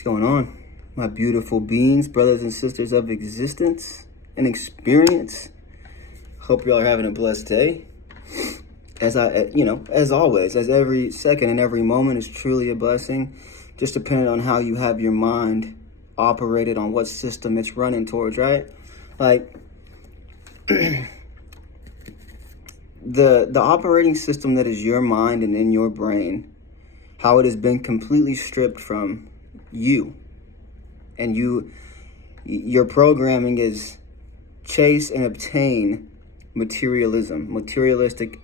What's going on, my beautiful beings, brothers and sisters of existence and experience? Hope y'all are having a blessed day. As always, as every second and every moment is truly a blessing, just depending on how you have your mind operated on what system it's running towards, right? Like, the operating system that is your mind and in your brain, how it has been completely stripped from you, and your programming is chase and obtain materialistic,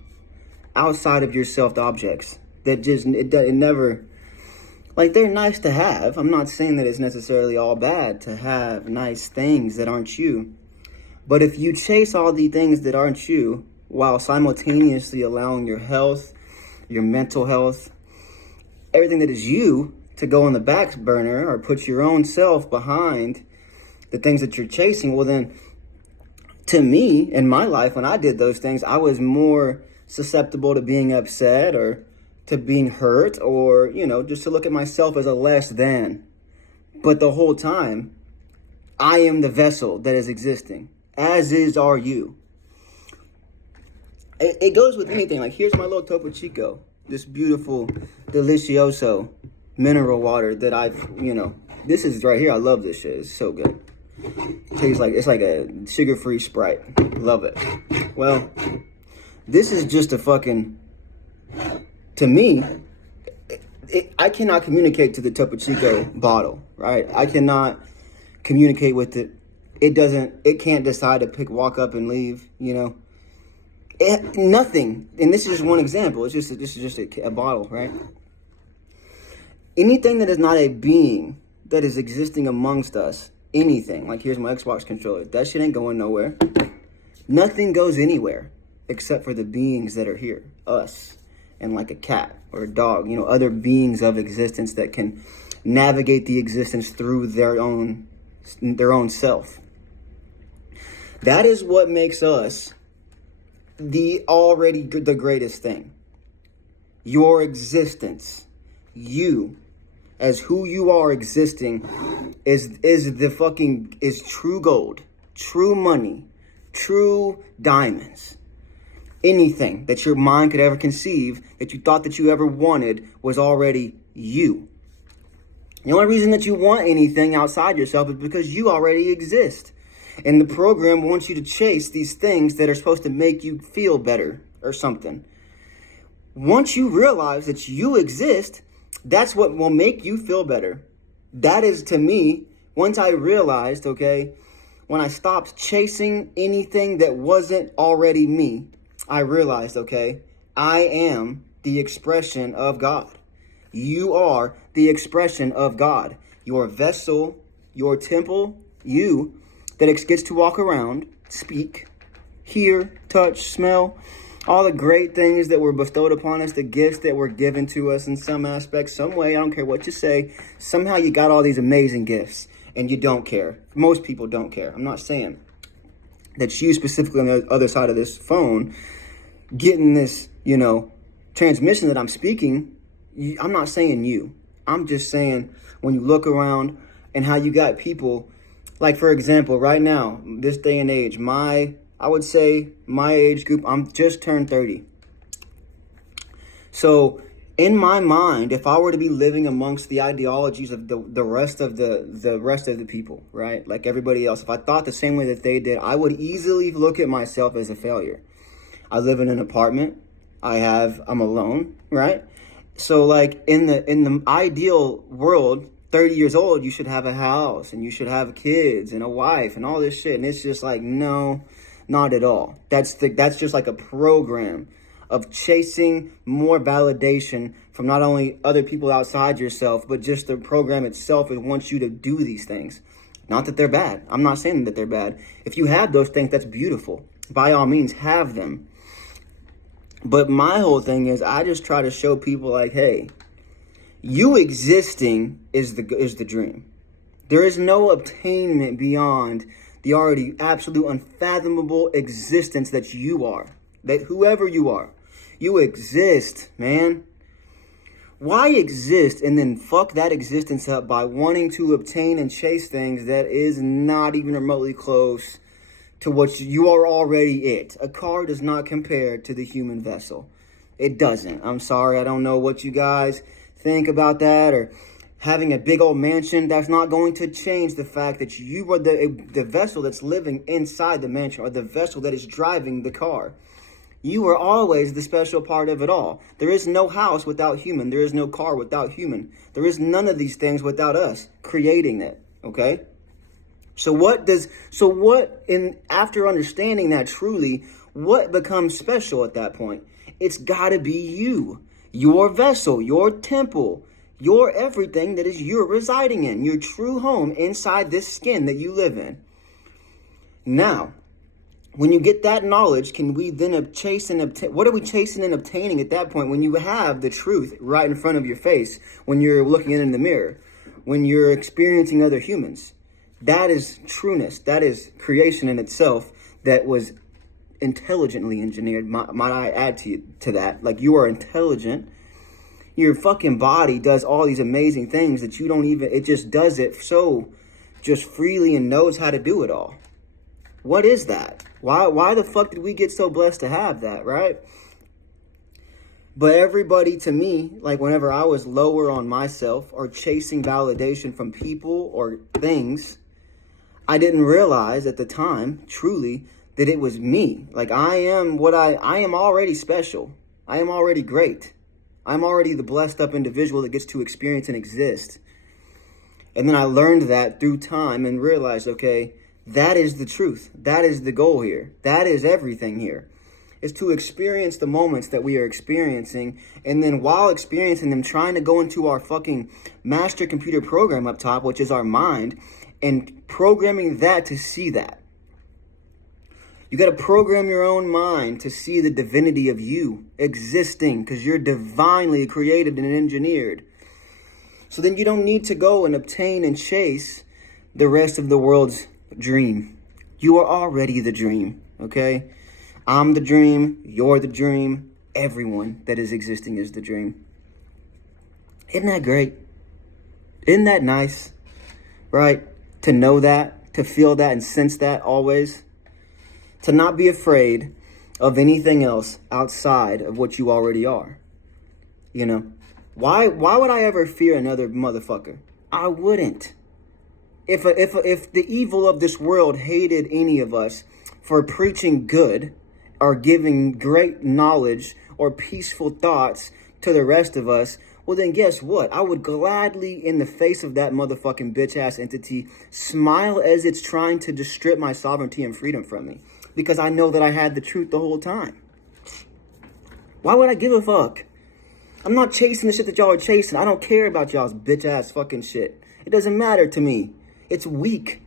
outside of yourself objects that just it never, like, they're nice to have. I'm not saying that it's necessarily all bad to have nice things that aren't you, but if you chase all the things that aren't you while simultaneously allowing your health, your mental health, everything that is you to go on the back burner, or put your own self behind the things that you're chasing, well then, to me, in my life, when I did those things, I was more susceptible to being upset or to being hurt, or, just to look at myself as a less than. But the whole time, I am the vessel that is existing, as are you. It goes with anything. Like, here's my little Topo Chico, this beautiful, delicioso mineral water that this is right here. I love this shit. It's so good. Tastes like, it's like a sugar-free Sprite. Love it. Well, this is just a fucking, to me, I cannot communicate to the Topo Chico bottle, right? I cannot communicate with it. It can't decide to walk up and leave, nothing. And this is just one example. This is just a bottle, right? Anything that is not a being that is existing amongst us, anything, like here's my Xbox controller, that shit ain't going nowhere. Nothing goes anywhere except for the beings that are here, us, and like a cat or a dog, other beings of existence that can navigate the existence through their own self. That is what makes us the greatest thing. Your existence, you, as who you are existing, is true gold, true money, true diamonds. Anything that your mind could ever conceive that you thought that you ever wanted was already you. The only reason that you want anything outside yourself is because you already exist. And the program wants you to chase these things that are supposed to make you feel better or something. Once you realize that you exist, that's what will make you feel better. That is, to me, once I realized, when I stopped chasing anything that wasn't already me, I realized, I am the expression of God. You are the expression of God. Your vessel, your temple, you that gets to walk around, speak, hear, touch, smell, all the great things that were bestowed upon us, the gifts that were given to us in some aspect, some way, I don't care what you say, somehow you got all these amazing gifts and you don't care. Most people don't care. I'm not saying that you specifically on the other side of this phone getting this, transmission that I'm speaking, I'm not saying you. I'm just saying when you look around and how you got people, like, for example, right now, this day and age, I would say my age group, I'm just turned 30. So in my mind, if I were to be living amongst the ideologies of the rest of the people, right? Like everybody else, if I thought the same way that they did, I would easily look at myself as a failure. I live in an apartment. I'm alone, right? So like in the ideal world, 30 years old, you should have a house and you should have kids and a wife and all this shit. And it's just like, no, not at all. That's just like a program of chasing more validation from not only other people outside yourself, but just the program itself. It wants you to do these things. Not that they're bad. I'm not saying that they're bad. If you have those things, that's beautiful. By all means, have them. But my whole thing is I just try to show people like, hey, you existing is the dream. There is no obtainment beyond the already absolute unfathomable existence that you are. That whoever you are, you exist, man. Why exist and then fuck that existence up by wanting to obtain and chase things that is not even remotely close to what you are already it? A car does not compare to the human vessel. It doesn't. I'm sorry, I don't know what you guys think about that, or having a big old mansion. That's not going to change the fact that you are the vessel that's living inside the mansion, or the vessel that is driving the car. You are always the special part of it all. There is no house without human. There is no car without human. There is none of these things without us creating it, okay? After understanding that truly, what becomes special at that point? It's got to be you, your vessel, your temple, your everything that is you're residing in, your true home inside this skin that you live in. Now, when you get that knowledge, can we then chase and obtain? What are we chasing and obtaining at that point when you have the truth right in front of your face, when you're looking in the mirror, when you're experiencing other humans? That is trueness. That is creation in itself that was intelligently engineered. Might I add to that? Like, you are intelligent. Your fucking body does all these amazing things that you don't even, it just does it so just freely and knows how to do it all. What is that? Why the fuck did we get so blessed to have that, right? But everybody, to me, like whenever I was lower on myself or chasing validation from people or things, I didn't realize at the time, truly, that it was me. Like, I am already special. I am already great. I'm already the blessed up individual that gets to experience and exist. And then I learned that through time and realized, okay, that is the truth. That is the goal here. That is everything here. Is to experience the moments that we are experiencing, and then while experiencing them, trying to go into our fucking master computer program up top, which is our mind, and programming that to see that. You got to program your own mind to see the divinity of you existing, because you're divinely created and engineered. So then you don't need to go and obtain and chase the rest of the world's dream. You are already the dream, okay? I'm the dream, you're the dream, everyone that is existing is the dream. Isn't that great? Isn't that nice? Right? To know that, to feel that and sense that always. To not be afraid of anything else outside of what you already are. You know? Why would I ever fear another motherfucker? I wouldn't. If the evil of this world hated any of us for preaching good or giving great knowledge or peaceful thoughts to the rest of us, well then guess what? I would gladly, in the face of that motherfucking bitch-ass entity, smile as it's trying to just strip my sovereignty and freedom from me. Because I know that I had the truth the whole time. Why would I give a fuck? I'm not chasing the shit that y'all are chasing. I don't care about y'all's bitch-ass fucking shit. It doesn't matter to me. It's weak.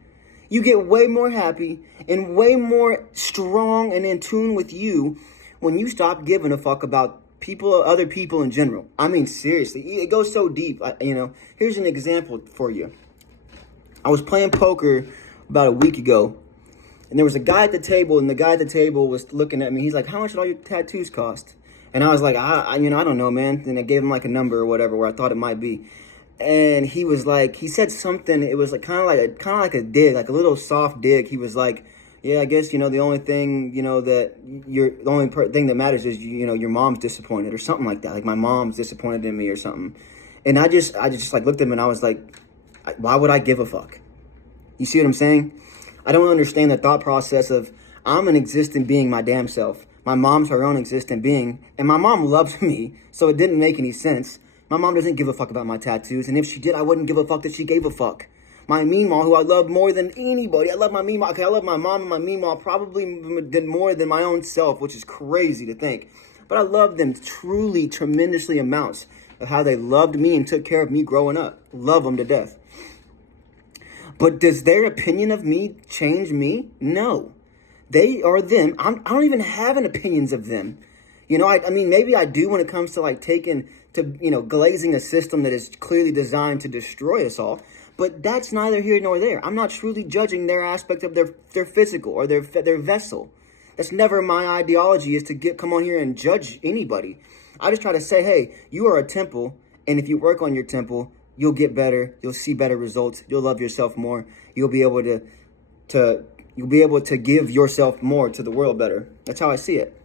You get way more happy and way more strong and in tune with you when you stop giving a fuck about people, other people in general. I mean, seriously, it goes so deep. Here's an example for you. I was playing poker about a week ago, and there was a guy at the table, and the guy at the table was looking at me. He's like, "How much did all your tattoos cost?" And I was like, I don't know, man. And I gave him like a number or whatever where I thought it might be. And he was like, he said something. It was like kind of like a dig, like a little soft dig. He was like, "Yeah, I guess the only thing thing that matters is your mom's disappointed," or something like that. Like, my mom's disappointed in me or something. And I just like looked at him and I was like, why would I give a fuck? You see what I'm saying? I don't understand the thought process of, I'm an existent being my damn self. My mom's her own existent being, and my mom loves me, so it didn't make any sense. My mom doesn't give a fuck about my tattoos, and if she did, I wouldn't give a fuck that she gave a fuck. My Meemaw, who I love more than anybody, I love my Meemaw. Okay, I love my mom and my Meemaw probably more than my own self, which is crazy to think. But I love them truly, tremendously amounts of how they loved me and took care of me growing up. Love them to death. But does their opinion of me change me? No. They are them. I don't even have an opinions of them. I mean, maybe I do when it comes to like glazing a system that is clearly designed to destroy us all. But that's neither here nor there. I'm not truly judging their aspect of their physical or their vessel. That's never my ideology, is to come on here and judge anybody. I just try to say, hey, you are a temple And if you work on your temple, you'll get better. You'll see better results. You'll love yourself more. You'll be able to give yourself more to the world better. That's how I see it.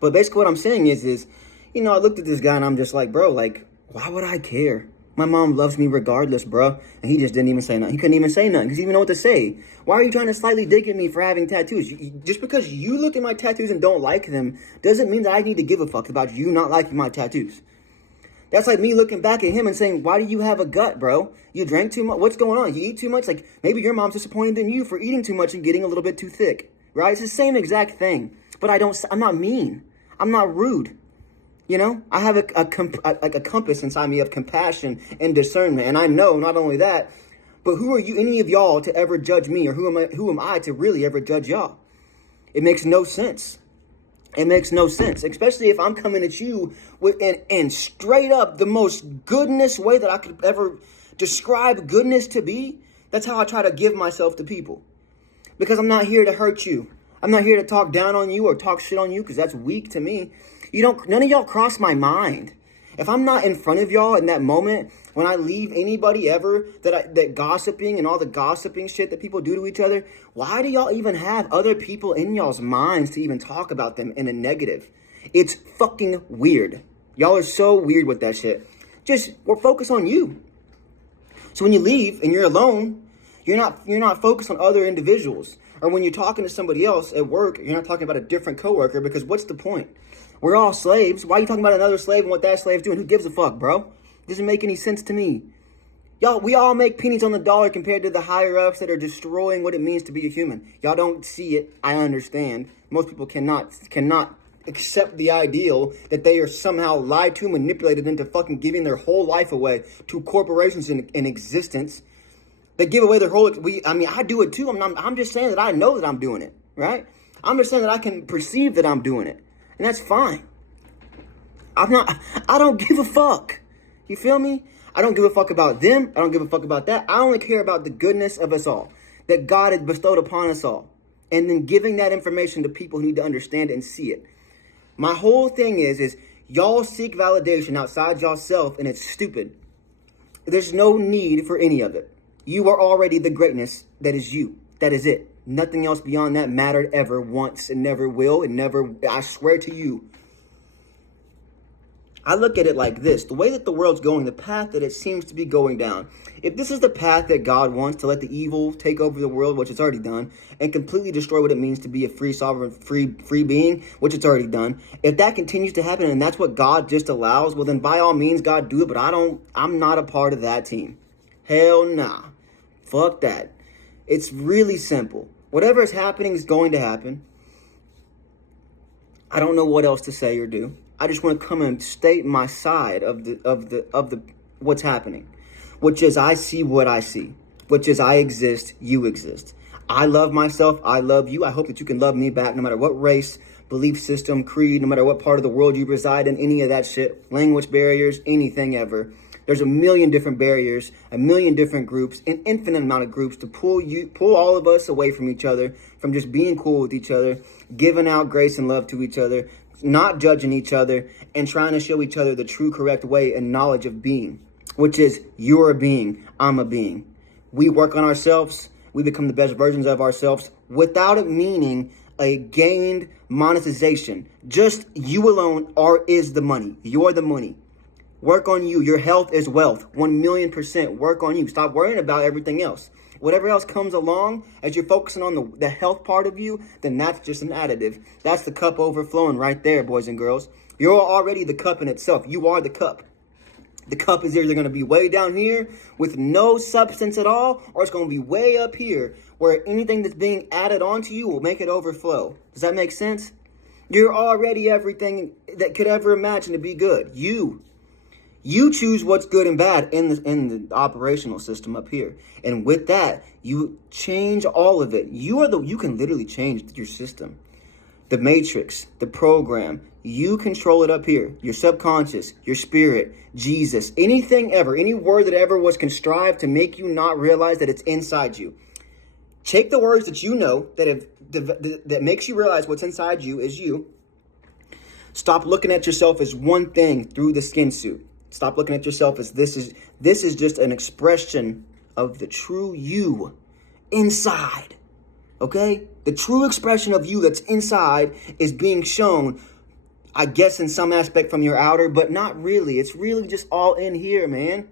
But basically what I'm saying is, I looked at this guy and I'm just like, bro, like, why would I care? My mom loves me regardless, bro. And he just didn't even say nothing. He couldn't even say nothing because he didn't even know what to say. Why are you trying to slightly dig at me for having tattoos? Just because you look at my tattoos and don't like them doesn't mean that I need to give a fuck about you not liking my tattoos. That's like me looking back at him and saying, why do you have a gut, bro? You drank too much? What's going on? You eat too much? Like, maybe your mom's disappointed in you for eating too much and getting a little bit too thick, right? It's the same exact thing. But I'm not mean. I'm not rude. I have a compass inside me of compassion and discernment. And I know not only that, but who are you, any of y'all, to ever judge me? Or who am I to really ever judge y'all? It makes no sense. It makes no sense, especially if I'm coming at you with in straight up the most goodness way that I could ever describe goodness to be. That's how I try to give myself to people. Because I'm not here to hurt you. I'm not here to talk down on you or talk shit on you because that's weak to me. None of y'all cross my mind. If I'm not in front of y'all in that moment, when I leave anybody ever that gossiping and all the gossiping shit that people do to each other, why do y'all even have other people in y'all's minds to even talk about them in a negative? It's fucking weird. Y'all are so weird with that shit. We're focused on you. So when you leave and you're alone, you're not focused on other individuals. Or when you're talking to somebody else at work, you're not talking about a different coworker because what's the point? We're all slaves. Why are you talking about another slave and what that slave's doing? Who gives a fuck, bro? It doesn't make any sense to me. Y'all, we all make pennies on the dollar compared to the higher ups that are destroying what it means to be a human. Y'all don't see it. I understand. Most people cannot accept the ideal that they are somehow lied to, manipulated into fucking giving their whole life away to corporations in existence. They give away their whole. I do it too. I'm just saying that I know that I'm doing it, right? I'm just saying that I can perceive that I'm doing it, and that's fine. I don't give a fuck. You feel me? I don't give a fuck about them. I don't give a fuck about that. I only care about the goodness of us all that God has bestowed upon us all, and then giving that information to people who need to understand it and see it. My whole thing is y'all seek validation outside yourself, and it's stupid. There's no need for any of it. You are already the greatness that is you. That is it. Nothing else beyond that mattered ever, once, and never will, and never, I swear to you. I look at it like this. The way that the world's going, the path that it seems to be going down. If this is the path that God wants to let the evil take over the world, which it's already done, and completely destroy what it means to be a free, sovereign, free being, which it's already done. If that continues to happen and that's what God just allows, well then by all means, God do it, but I'm not a part of that team. Hell nah. Fuck that. It's really simple. Whatever is happening is going to happen. I don't know what else to say or do. I just want to come and state my side of the what's happening, which is I see what I see, which is I exist, you exist. I love myself, I love you. I hope that you can love me back no matter what race, belief system, creed, no matter what part of the world you reside in, any of that shit, language barriers, anything ever. There's a million different barriers, a million different groups, an infinite amount of groups to pull all of us away from each other, from just being cool with each other, giving out grace and love to each other, not judging each other, and trying to show each other the true correct way and knowledge of being, which is you're a being, I'm a being. We work on ourselves, we become the best versions of ourselves without it meaning a gained monetization. Just you alone is the money. You're the money. Work on you. Your health is wealth. 1,000,000% work on you. Stop worrying about everything else. Whatever else comes along, as you're focusing on the health part of you, then that's just an additive. That's the cup overflowing right there, boys and girls. You're already the cup in itself. You are the cup. The cup is either going to be way down here with no substance at all, or it's going to be way up here where anything that's being added onto you will make it overflow. Does that make sense? You're already everything that could ever imagine to be good. You choose what's good and bad in the operational system up here. And with that, you change all of it. You can literally change your system. The matrix, the program, you control it up here. Your subconscious, your spirit, Jesus, anything ever, any word that ever was contrived to make you not realize that it's inside you. Take the words that you know that makes you realize what's inside you is you. Stop looking at yourself as one thing through the skin suit. Stop looking at yourself as this is just an expression of the true you inside. Okay? The true expression of you that's inside is being shown, I guess, in some aspect from your outer, but not really. It's really just all in here, man.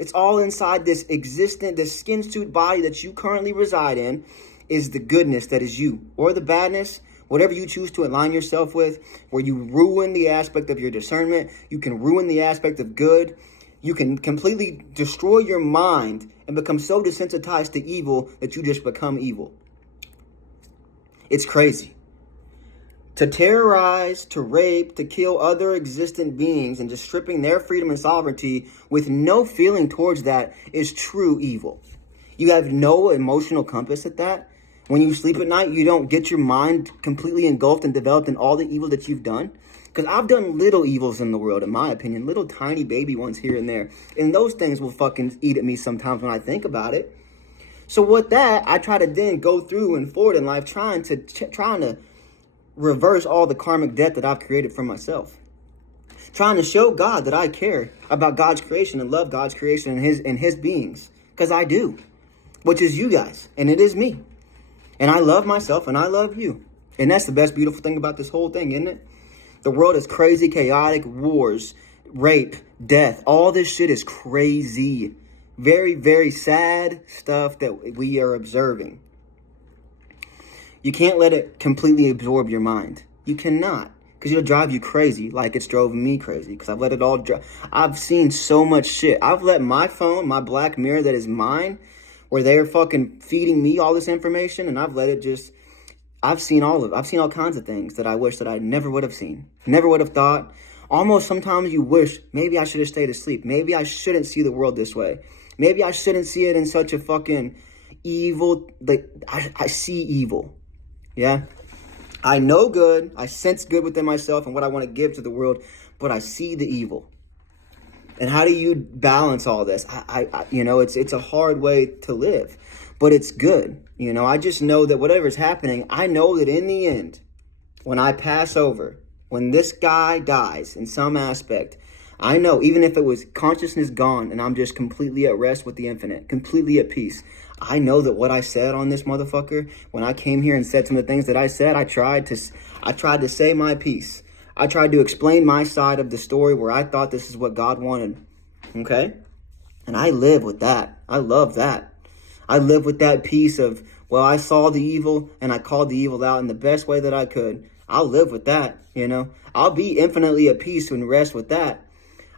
It's all inside this skin suit body that you currently reside in is the goodness that is you, or the badness, whatever you choose to align yourself with, where you ruin the aspect of your discernment. You can ruin the aspect of good. You can completely destroy your mind and become so desensitized to evil that you just become evil. It's crazy. To terrorize, to rape, to kill other existent beings and just stripping their freedom and sovereignty with no feeling towards that is true evil. You have no emotional compass at that. When you sleep at night, you don't get your mind completely engulfed and developed in all the evil that you've done. Because I've done little evils in the world, in my opinion, little tiny baby ones here and there. And those things will fucking eat at me sometimes when I think about it. So with that, I try to then go through and forward in life trying to reverse all the karmic debt that I've created for myself. Trying to show God that I care about God's creation and love God's creation and his beings. Because I do. Which is you guys. And it is me. And I love myself and I love you. And that's the best beautiful thing about this whole thing, isn't it? The world is crazy, chaotic, wars, rape, death. All this shit is crazy. Very, very sad stuff that we are observing. You can't let it completely absorb your mind. You cannot. Because it'll drive you crazy like it's drove me crazy. Because I've let it all I've seen so much shit. I've let my phone, my black mirror that is mine, where they're fucking feeding me all this information, and I've let it just... I've seen all kinds of things that I wish that I never would have seen. Never would have thought. Almost sometimes you wish, maybe I should have stayed asleep. Maybe I shouldn't see the world this way. Maybe I shouldn't see it in such a fucking evil... I see evil. Yeah? I know good. I sense good within myself and what I want to give to the world. But I see the evil. And how do you balance all this? It's a hard way to live. But it's good. I just know that whatever's happening, I know that in the end, when I pass over, when this guy dies in some aspect, I know, even if it was consciousness gone and I'm just completely at rest with the infinite, completely at peace, I know that what I said on this motherfucker, when I came here and said some of the things that I said, I tried to say my piece. I tried to explain my side of the story where I thought this is what God wanted. Okay? And I live with that. I love that. I live with that piece of, well, I saw the evil and I called the evil out in the best way that I could. I'll live with that, I'll be infinitely at peace and rest with that.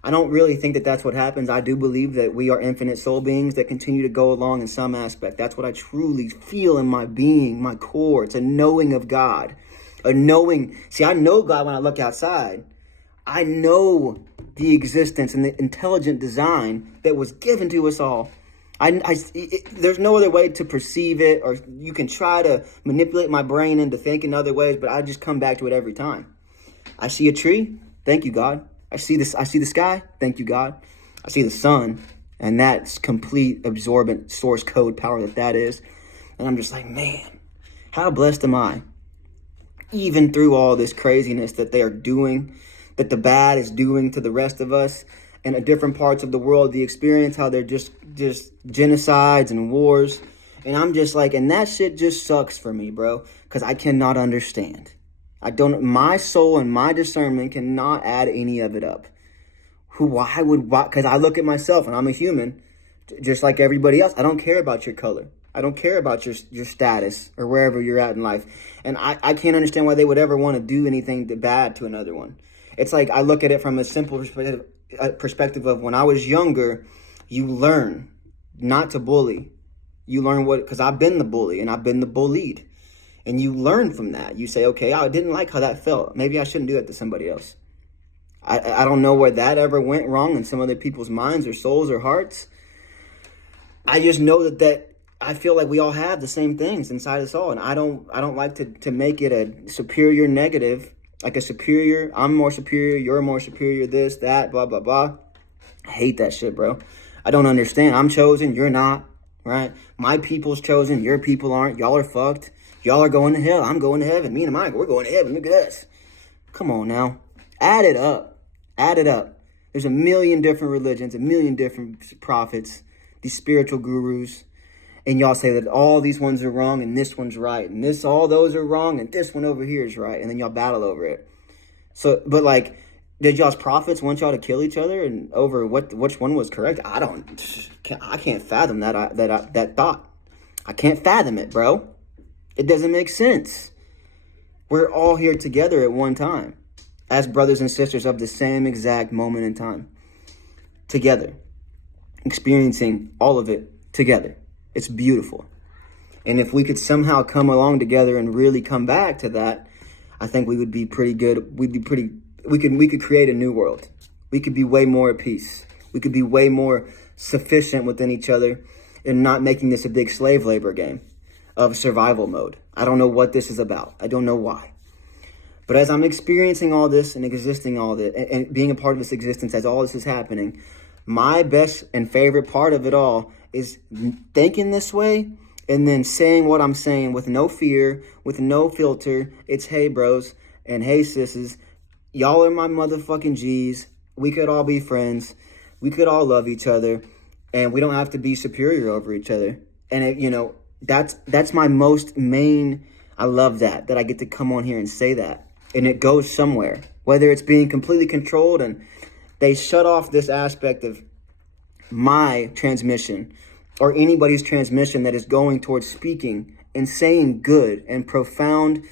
I don't really think that that's what happens. I do believe that we are infinite soul beings that continue to go along in some aspect. That's what I truly feel in my being, my core. It's a knowing of God. A knowing. See, I know God when I look outside. I know the existence and the intelligent design that was given to us all. There's no other way to perceive it, or you can try to manipulate my brain into thinking other ways, but I just come back to it every time. I see a tree. Thank you, God. I see the sky. Thank you, God. I see the sun, and that's complete absorbent source code power that is. And I'm just like, man, how blessed am I? Even through all this craziness that they are doing, that the bad is doing to the rest of us in different parts of the world, the experience, how they're just genocides and wars. And I'm just like, and that shit just sucks for me, bro, because I cannot understand. My soul and my discernment cannot add any of it up. Why? Because I look at myself and I'm a human, just like everybody else. I don't care about your color. I don't care about your status or wherever you're at in life. And I can't understand why they would ever want to do anything bad to another one. It's like, I look at it from a simple perspective of when I was younger, you learn not to bully. You learn because I've been the bully and I've been the bullied. And you learn from that. You say, okay, I didn't like how that felt. Maybe I shouldn't do that to somebody else. I don't know where that ever went wrong in some other people's minds or souls or hearts. I just know that I feel like we all have the same things inside us all. And I don't like to make it a superior negative, like a superior, I'm more superior, you're more superior, this, that, blah, blah, blah. I hate that shit, bro. I don't understand. I'm chosen, you're not, right? My people's chosen, your people aren't. Y'all are fucked. Y'all are going to hell. I'm going to heaven. Me and Mike, we're going to heaven. Look at us. Come on now. Add it up. Add it up. There's a million different religions, a million different prophets, these spiritual gurus. And y'all say that all these ones are wrong and this one's right. And all those are wrong and this one over here is right. And then y'all battle over it. So, but like, did y'all's prophets want y'all to kill each other and over which one was correct? I can't fathom that thought. I can't fathom it, bro. It doesn't make sense. We're all here together at one time as brothers and sisters of the same exact moment in time. Together. Experiencing all of it together. It's beautiful. And if we could somehow come along together and really come back to that, I think we would be pretty good. We could create a new world. We could be way more at peace. We could be way more sufficient within each other and not making this a big slave labor game of survival mode. I don't know what this is about. I don't know why. But as I'm experiencing all this and existing all this and being a part of this existence as all this is happening, my best and favorite part of it all is thinking this way and then saying what I'm saying with no fear, with no filter. It's, hey, bros, and hey, sisses, y'all are my motherfucking G's. We could all be friends. We could all love each other, and we don't have to be superior over each other. And, that's my most main, I love that I get to come on here and say that. And it goes somewhere, whether it's being completely controlled and they shut off this aspect of my transmission or anybody's transmission that is going towards speaking and saying good and profound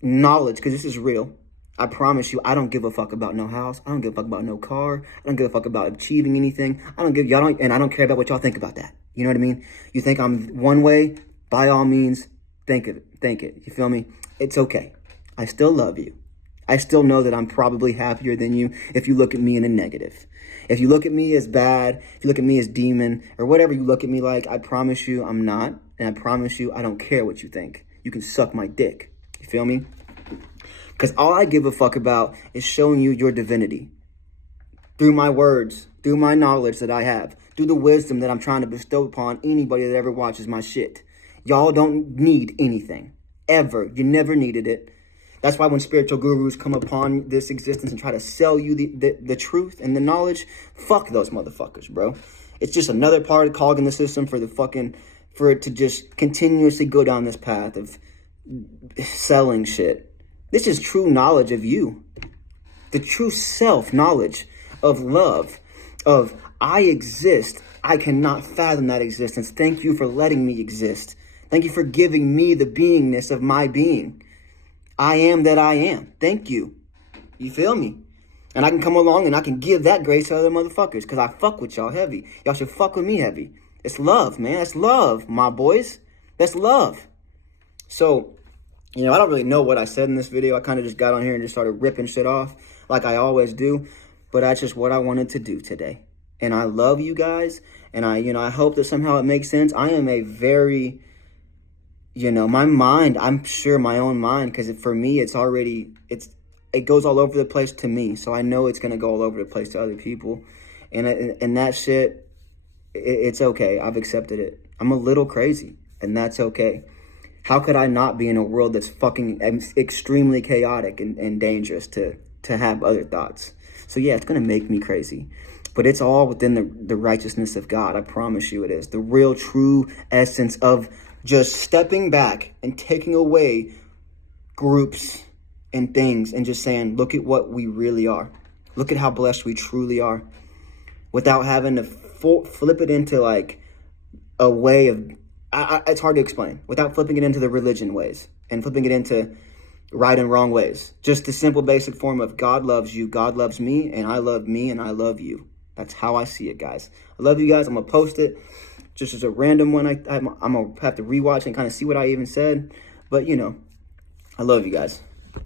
knowledge, because this is real. I promise you, I don't give a fuck about no house. I don't give a fuck about no car. I don't give a fuck about achieving anything. And I don't care about what y'all think about that. You know what I mean? You think I'm one way, by all means, think it. You feel me? It's okay. I still love you. I still know that I'm probably happier than you if you look at me in a negative. If you look at me as bad, if you look at me as demon, or whatever you look at me like, I promise you I'm not. And I promise you I don't care what you think. You can suck my dick. You feel me? Because all I give a fuck about is showing you your divinity. Through my words, through my knowledge that I have, through the wisdom that I'm trying to bestow upon anybody that ever watches my shit. Y'all don't need anything. Ever. You never needed it. That's why when spiritual gurus come upon this existence and try to sell you the truth and the knowledge, fuck those motherfuckers, bro. It's just another part of clogging the system for it to just continuously go down this path of selling shit. This is true knowledge of you. The true self-knowledge of love, of I exist. I cannot fathom that existence. Thank you for letting me exist. Thank you for giving me the beingness of my being. I am that I am. Thank you. You feel me? And I can come along and I can give that grace to other motherfuckers because I fuck with y'all heavy. Y'all should fuck with me heavy. It's love, man. That's love, my boys. That's love. So, I don't really know what I said in this video. I kind of just got on here and just started ripping shit off like I always do. But that's just what I wanted to do today. And I love you guys. And I hope that somehow it makes sense. I am a very... my mind, I'm sure my own mind, because for me, it goes all over the place to me. So I know it's going to go all over the place to other people. And that shit, it's okay. I've accepted it. I'm a little crazy, and that's okay. How could I not be in a world that's fucking extremely chaotic and dangerous to have other thoughts? So yeah, it's going to make me crazy. But it's all within the righteousness of God. I promise you it is. The real, true essence of just stepping back and taking away groups and things and just saying, look at what we really are. Look at how blessed we truly are. Without having to flip it into like a way of, it's hard to explain. Without flipping it into the religion ways and flipping it into right and wrong ways. Just the simple basic form of God loves you, God loves me, and I love me, and I love you. That's how I see it, guys. I love you guys. I'm going to post it. Just as a random one, I'm going to have to rewatch and kind of see what I even said. But, I love you guys.